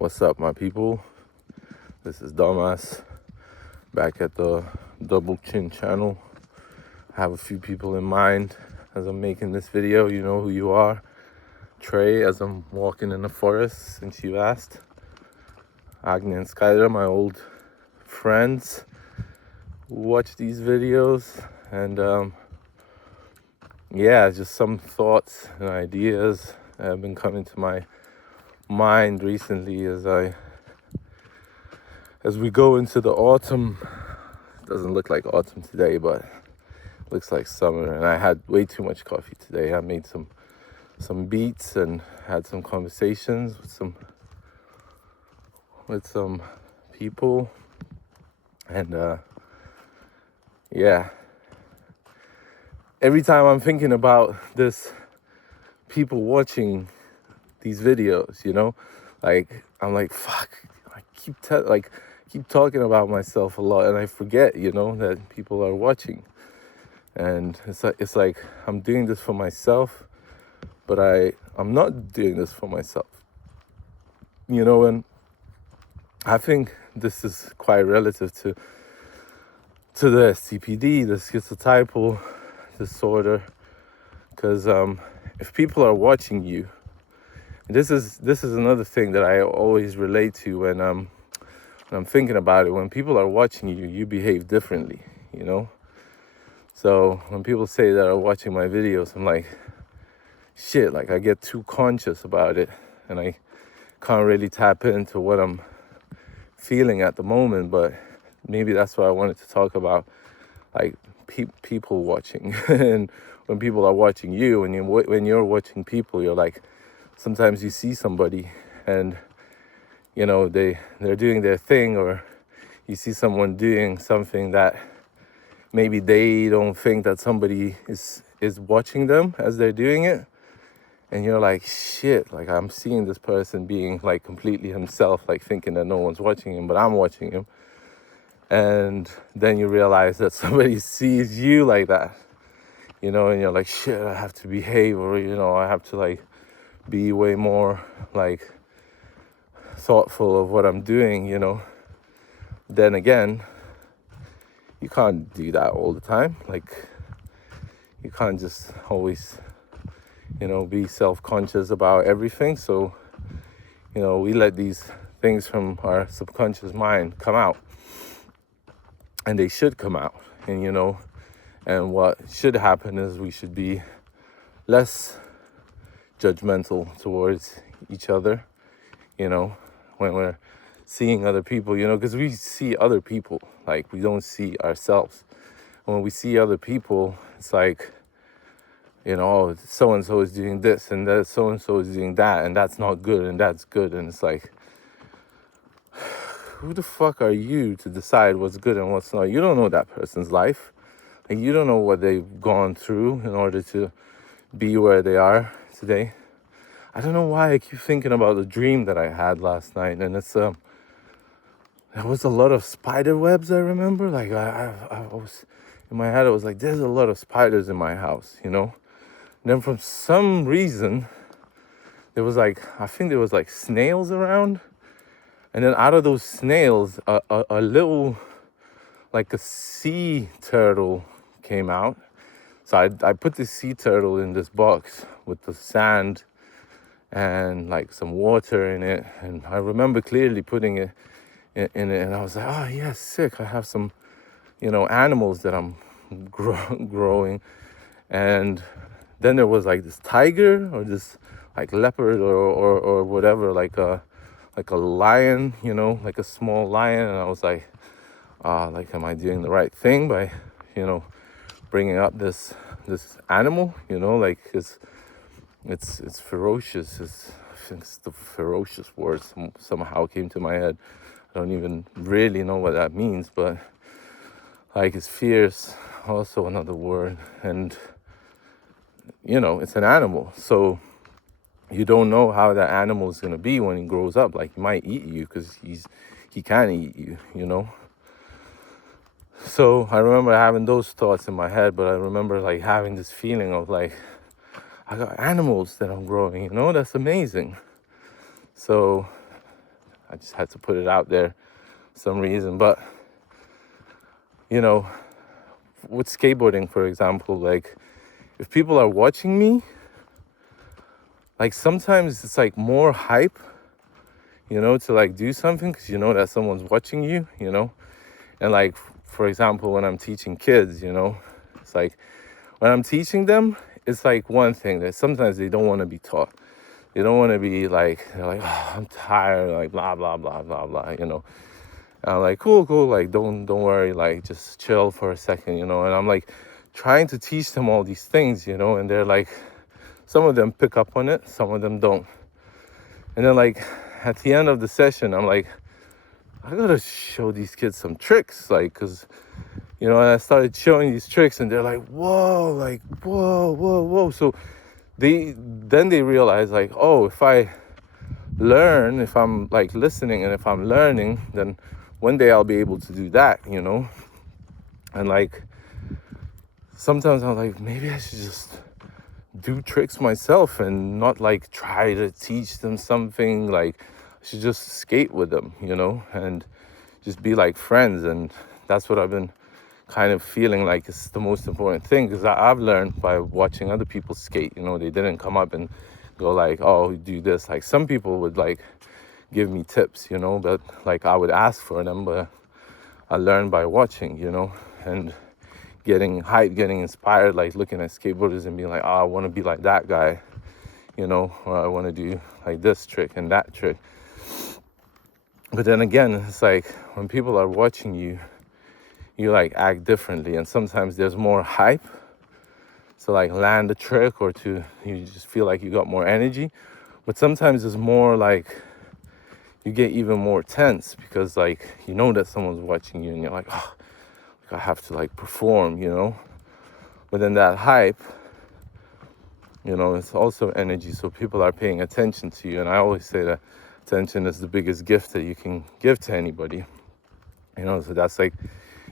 What's up, my people? This is Domas back at the Double Chin channel. I have a few people in mind as I'm making this video. You know who you are. Trey, as I'm walking in the forest, since you asked. Agni and Skyler, my old friends who watch these videos. And just some thoughts and ideas that have been coming to my mind recently as we go into the autumn. It doesn't look like autumn today, but it looks like summer. And I had way too much coffee today. I made some beats and had some conversations with some people. And every time I'm thinking about this, people watching these videos, like I'm like, fuck, I keep talking about myself a lot, and I forget, that people are watching. And it's like I'm doing this for myself, but I'm not doing this for myself, and I think this is quite relative to the stpd, the schizotypal disorder, because if people are watching you, this is another thing that I always relate to when I'm thinking about it. When people are watching you, you behave differently, So when people say that are watching my videos, I'm like, shit, like I get too conscious about it, and I can't really tap into what I'm feeling at the moment. But maybe that's why I wanted to talk about, like, people watching. And when people are watching you, and when you're watching people, you're like, sometimes you see somebody and they're doing their thing, or you see someone doing something that maybe they don't think that somebody is watching them as they're doing it, and you're like, shit, like I'm seeing this person being like completely himself, like thinking that no one's watching him, but I'm watching him. And then you realize that somebody sees you like that, and you're like, shit, I have to behave, or I have to like be way more like thoughtful of what I'm doing. Then again, you can't do that all the time. Like, you can't just always be self-conscious about everything. So we let these things from our subconscious mind come out, and they should come out. And what should happen is we should be less judgmental towards each other, when we're seeing other people, because we see other people, like we don't see ourselves. When we see other people, it's like, oh, so-and-so is doing this, and that so-and-so is doing that, and that's not good, and that's good. And it's like, who the fuck are you to decide what's good and what's not? You don't know that person's life. Like, you don't know what they've gone through in order to be where they are today. I don't know why I keep thinking about the dream that I had last night, and it's there was a lot of spider webs. I remember, like I was in my head. I was like, there's a lot of spiders in my house, And then from some reason, there was like, I think there was like snails around, and then out of those snails, a little, like a sea turtle came out. So I put this sea turtle in this box with the sand and like some water in it, and I remember clearly putting it in it, and I was like, oh yeah, sick, I have some animals that I'm growing. And then there was like this tiger, or this like leopard, or whatever, like a lion, like a small lion. And I was like, like, am I doing the right thing by bringing up this animal, like it's ferocious. I think it's the ferocious word somehow came to my head. I don't even really know what that means, but like, it's fierce, also another word. And it's an animal, so you don't know how that animal is going to be when he grows up. Like, he might eat you, because he can eat you, So I remember having those thoughts in my head, but I remember like having this feeling of like, I got animals that I'm growing, that's amazing. So I just had to put it out there for some reason. But, you know, with skateboarding, for example, like, if people are watching me, like, sometimes it's like more hype, you know, to like do something because you know that someone's watching you, you know. And like, for example, when I'm teaching kids, you know, it's like when I'm teaching them, it's like one thing that sometimes they don't want to be taught. They don't want to be like, they're like, oh, I'm tired, like blah, blah, blah, blah, blah, you know. And I'm like, cool, like, don't worry, like, just chill for a second, you know. And I'm like trying to teach them all these things, you know, and they're like, some of them pick up on it, some of them don't. And then like at the end of the session, I'm like, I gotta show these kids some tricks, like, cause, you know, and I started showing these tricks and they're like, whoa, like, whoa. So they realize like, oh, if I learn, if I'm like listening and if I'm learning, then one day I'll be able to do that, you know. And like, sometimes I'm like, maybe I should just do tricks myself and not like try to teach them something. Like, I should just skate with them, you know, and just be like friends. And that's what I've been kind of feeling like is the most important thing, because I've learned by watching other people skate. You know, they didn't come up and go like, oh, do this. Like, some people would like give me tips, you know, but like I would ask for them, but I learned by watching, you know, and getting hyped, getting inspired, like looking at skateboarders and being like, oh, I want to be like that guy, you know, or I want to do like this trick and that trick. But then again, it's like when people are watching you, you like act differently, and sometimes there's more hype to like land a trick or to, you just feel like you got more energy. But sometimes it's more like you get even more tense because like you know that someone's watching you and you're like, oh, I have to like perform, you know. But then that hype, you know, it's also energy, so people are paying attention to you. And I always say that attention is the biggest gift that you can give to anybody, you know. So that's like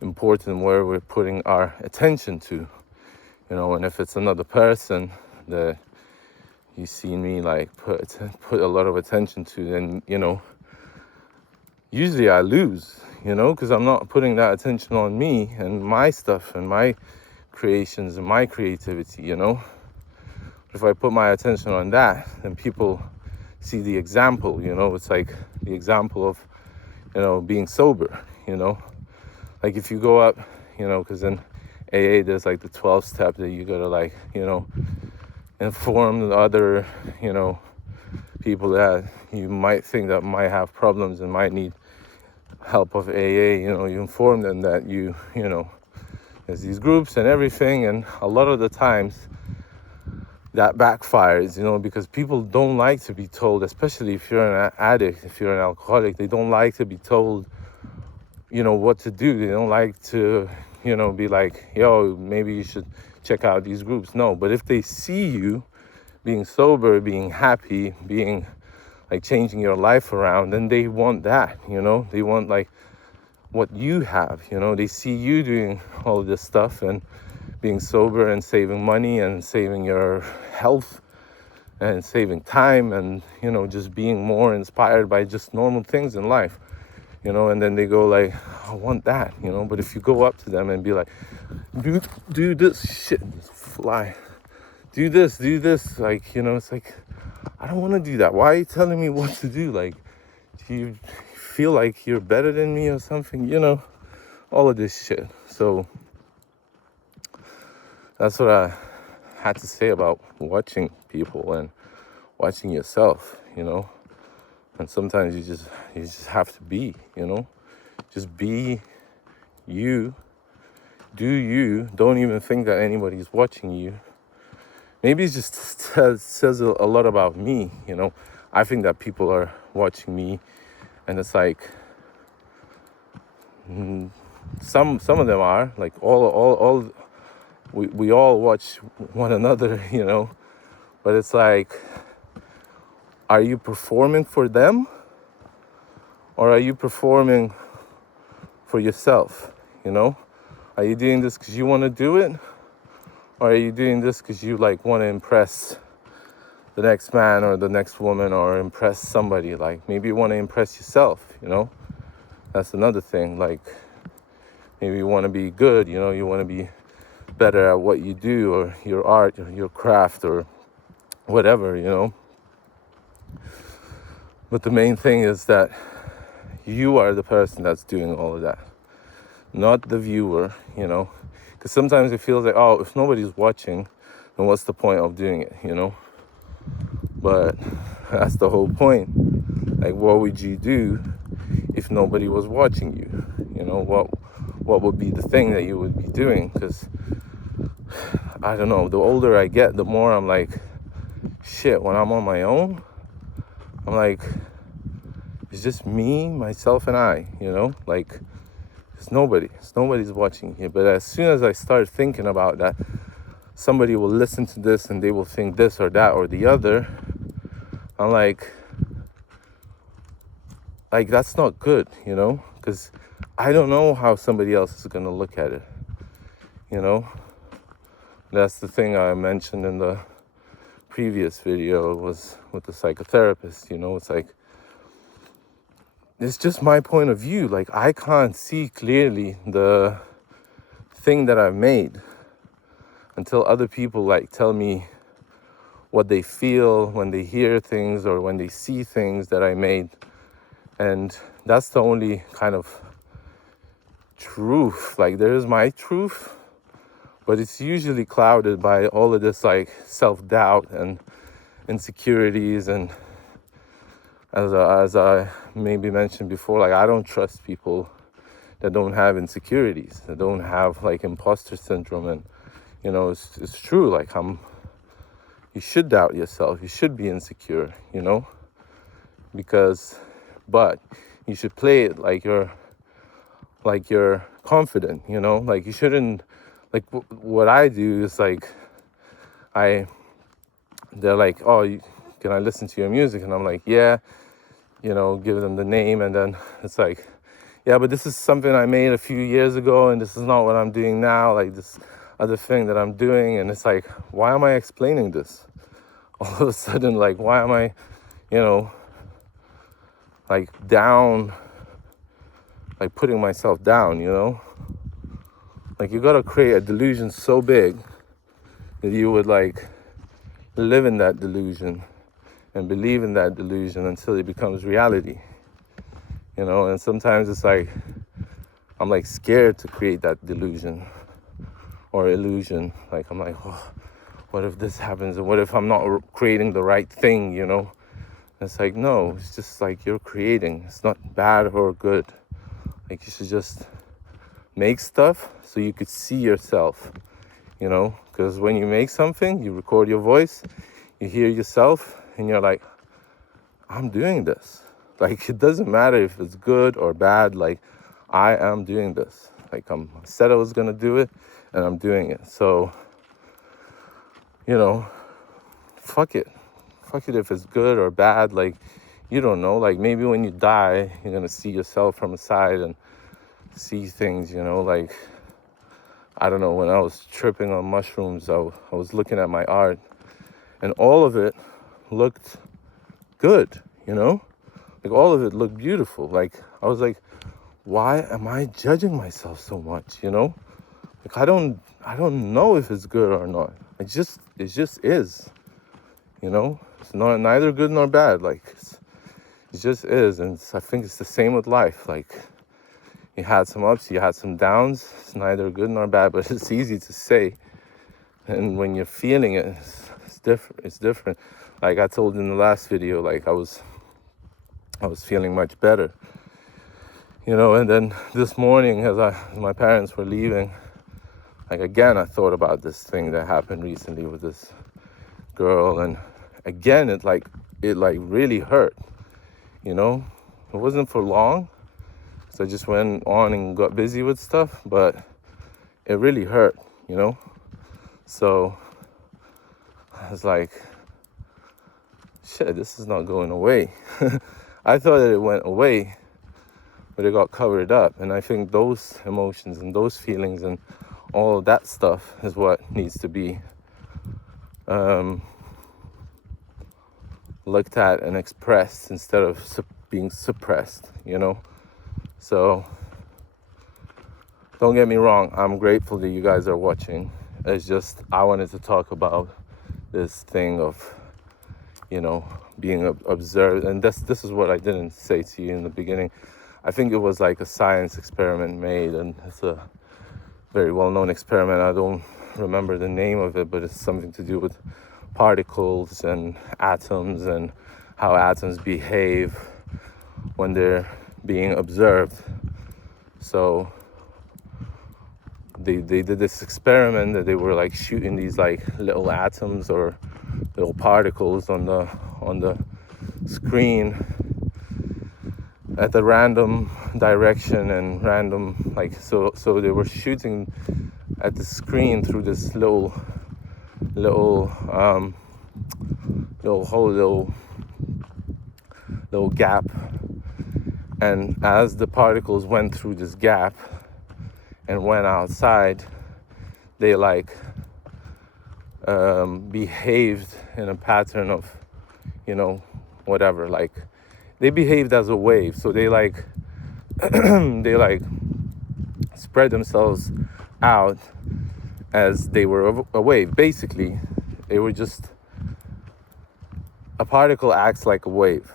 important, where we're putting our attention to, you know. And if it's another person that you see me like put a lot of attention to, then, you know, usually I lose, you know, because I'm not putting that attention on me and my stuff and my creations and my creativity, you know. If I put my attention on that, then people see the example, you know. It's like the example of, you know, being sober, you know. Like if you go up, you know, because in AA there's like the 12 step that you gotta like, you know, inform the other, you know, people that you might think that might have problems and might need help of AA, you know. You inform them that you know, there's these groups and everything. And a lot of the times that backfires, you know, because people don't like to be told, especially if you're an addict, if you're an alcoholic, they don't like to be told, you know, what to do. They don't like to, you know, be like, yo, maybe you should check out these groups. No, but if they see you being sober, being happy, being like changing your life around, then they want that, you know. They want like what you have, you know. They see you doing all of this stuff and being sober and saving money and saving your health and saving time and, you know, just being more inspired by just normal things in life, you know. And then they go like, I want that, you know. But if you go up to them and be like, do this shit, fly, do this, like, you know, it's like, I don't want to do that. Why are you telling me what to do? Like, do you feel like you're better than me or something, you know, all of this shit. So that's what I had to say about watching people and watching yourself, you know. And sometimes you just have to be, you know, just be you, do you. Don't even think that anybody's watching you. Maybe it just says a lot about me, you know. I think that people are watching me, and it's like some of them are like all we all watch one another, you know. But it's like, are you performing for them, or are you performing for yourself, you know? Are you doing this because you want to do it, or are you doing this because you like want to impress the next man or the next woman or impress somebody. Like maybe you want to impress yourself, you know? That's another thing. Like maybe you want to be good, you know, you want to be better at what you do, or your art or your craft or whatever, you know? But the main thing is that you are the person that's doing all of that, not the viewer, you know? Because sometimes it feels like, oh, if nobody's watching, then what's the point of doing it, you know? But that's the whole point. Like, what would you do if nobody was watching you? You know, what would be the thing that you would be doing? Because, I don't know, the older I get, the more I'm like, shit, when I'm on my own, I'm like, it's just me, myself, and I, you know? Like, nobody's watching here. But as soon as I start thinking about that, somebody will listen to this and they will think this or that or the other, I'm like that's not good, you know? Because I don't know how somebody else is going to look at it, you know? That's the thing I mentioned in the previous video, was with the psychotherapist, you know? It's like, it's just my point of view. Like, I can't see clearly the thing that I've made until other people like tell me what they feel when they hear things or when they see things that I made. And that's the only kind of truth. Like, there is my truth, but it's usually clouded by all of this like self-doubt and insecurities. And as I maybe mentioned before, like, I don't trust people that don't have insecurities, that don't have like imposter syndrome. And you know, it's true. Like, you should doubt yourself. You should be insecure, you know, but you should play it like you're confident, you know. Like, you shouldn't, like, what I do is like, they're like, oh, can I listen to your music? And I'm like, yeah, you know, give them the name. And then it's like, yeah, but this is something I made a few years ago, and this is not what I'm doing now, like this other thing that I'm doing. And it's like, why am I explaining this? All of a sudden, like, why am I, you know, like down, like putting myself down, you know? Like, you gotta create a delusion so big that you would like live in that delusion and believe in that delusion until it becomes reality, you know? And sometimes it's like, I'm like scared to create that delusion or illusion. Like, I'm like, oh, what if this happens? And what if I'm not creating the right thing, you know? And it's like, no, it's just like you're creating. It's not bad or good. Like, you should just make stuff so you could see yourself, you know? Because when you make something, you record your voice, you hear yourself, and you're like, I'm doing this. Like, it doesn't matter if it's good or bad. Like, I am doing this. Like, I said I was gonna do it, and I'm doing it. So, you know, fuck it. Fuck it if it's good or bad. Like, you don't know. Like, maybe when you die, you're gonna see yourself from the side and see things, you know? Like, I don't know, when I was tripping on mushrooms, I was looking at my art, and all of it looked good, you know? Like, all of it looked beautiful. Like, I was like, why am I judging myself so much, you know? Like, I don't know if it's good or not. It just is, you know? It's not neither good nor bad. Like, it just is. And I think it's the same with life. Like, you had some ups, you had some downs. It's neither good nor bad, but it's easy to say. And when you're feeling it, it's different. It's different. Like I told in the last video, like I was feeling much better, you know. And then this morning, as my parents were leaving, like again, I thought about this thing that happened recently with this girl, and again, it really hurt, you know. It wasn't for long, so I just went on and got busy with stuff, but it really hurt, you know. So I was like, shit, this is not going away. I thought that it went away, but it got covered up. And I think those emotions and those feelings and all of that stuff is what needs to be looked at and expressed instead of being suppressed, So don't get me wrong, I'm grateful that you guys are watching. It's just I wanted to talk about this thing of, being observed. And this is what I didn't say to you in the beginning. I think it was like a science experiment made, and it's a very well-known experiment. I don't remember the name of it, but it's something to do with particles and atoms and how atoms behave when they're being observed. So they did this experiment that they were like shooting these like little atoms or little particles on the screen at the random direction and random, like, so they were shooting at the screen through this little hole, little gap, and as the particles went through this gap and went outside, they like behaved in a pattern of, whatever, like they behaved as a wave. So they like they like spread themselves out as they were a wave. Basically, they were just, a particle acts like a wave,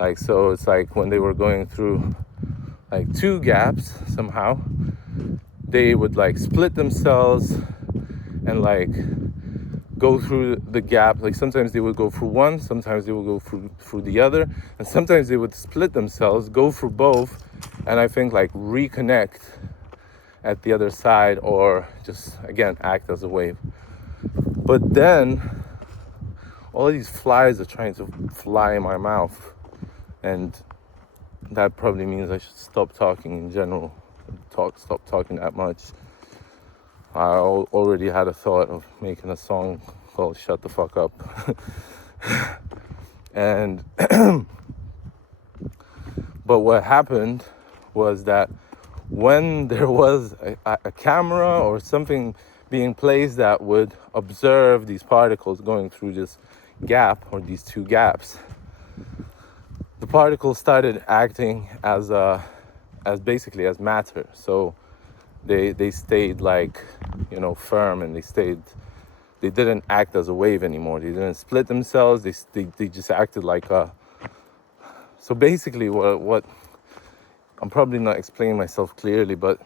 like, so it's like when they were going through like two gaps, somehow they would like split themselves and like go through the gap. Like sometimes they would go through one, sometimes they would go through the other, and sometimes they would split themselves, go through both, and I think like reconnect at the other side, or just again act as a wave. But then all these flies are trying to fly in my mouth, and that probably means I should stop talking in general, stop talking that much. I already had a thought of making a song called Shut the Fuck Up. And but what happened was that when there was a camera or something being placed that would observe these particles going through this gap or these two gaps, the particles started acting as basically as matter. So they stayed like, firm, and they didn't act as a wave anymore. They didn't split themselves. They just acted like so basically what I'm probably not explaining myself clearly, but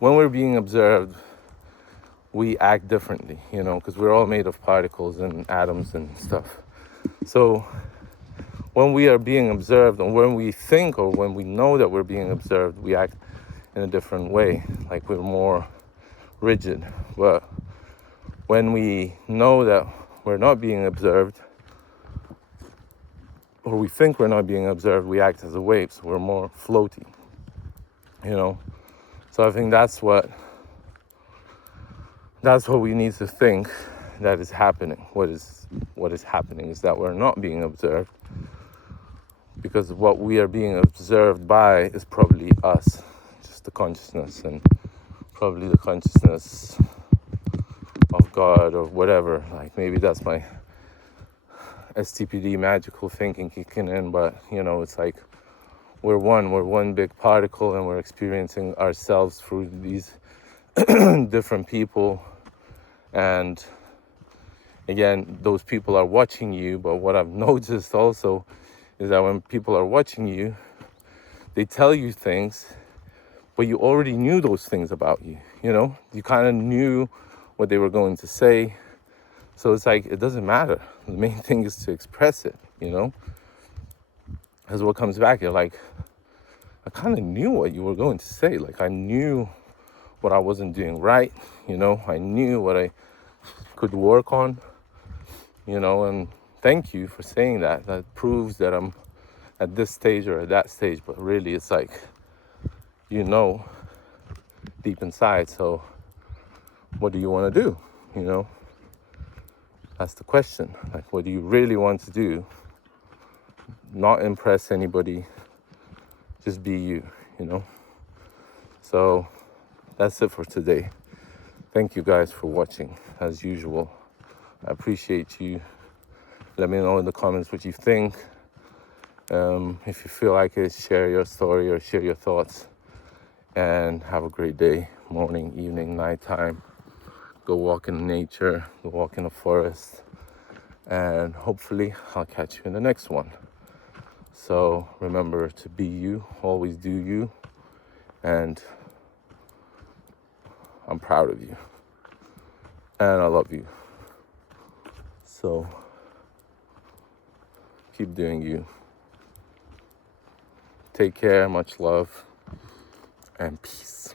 when we're being observed, we act differently, because we're all made of particles and atoms and stuff. So when we are being observed, and when we think or when we know that we're being observed, we act in a different way, like we're more rigid. But when we know that we're not being observed, or we think we're not being observed, we act as a wave, so we're more floaty, So I think that's what we need to think that is happening. What is happening is that we're not being observed, because what we are being observed by is probably us, just the consciousness, and probably the consciousness of God or whatever. Like maybe that's my stpd magical thinking kicking in, but it's like we're one big particle, and we're experiencing ourselves through these different people. And again, those people are watching you. But what I've noticed also is that when people are watching you, they tell you things, but you already knew those things about you. You kind of knew what they were going to say. So it's like, it doesn't matter. The main thing is to express it, Because what comes back, you're like, I kind of knew what you were going to say. Like, I knew what I wasn't doing right, I knew what I could work on, and thank you for saying that. That proves that I'm at this stage or at that stage. But really, it's like, deep inside. So what do you want to do, That's the question. Like, what do you really want to do? Not impress anybody. Just be you, So that's it for today. Thank you guys for watching, as usual. I appreciate you Let me know in the comments what you think. If you feel like it, share your story or share your thoughts. And have a great day, morning, evening, nighttime. Go walk in nature, go walk in the forest. And hopefully I'll catch you in the next one. So remember to be you, always do you. And I'm proud of you. And I love you. So keep doing you. Take care, much love, and peace.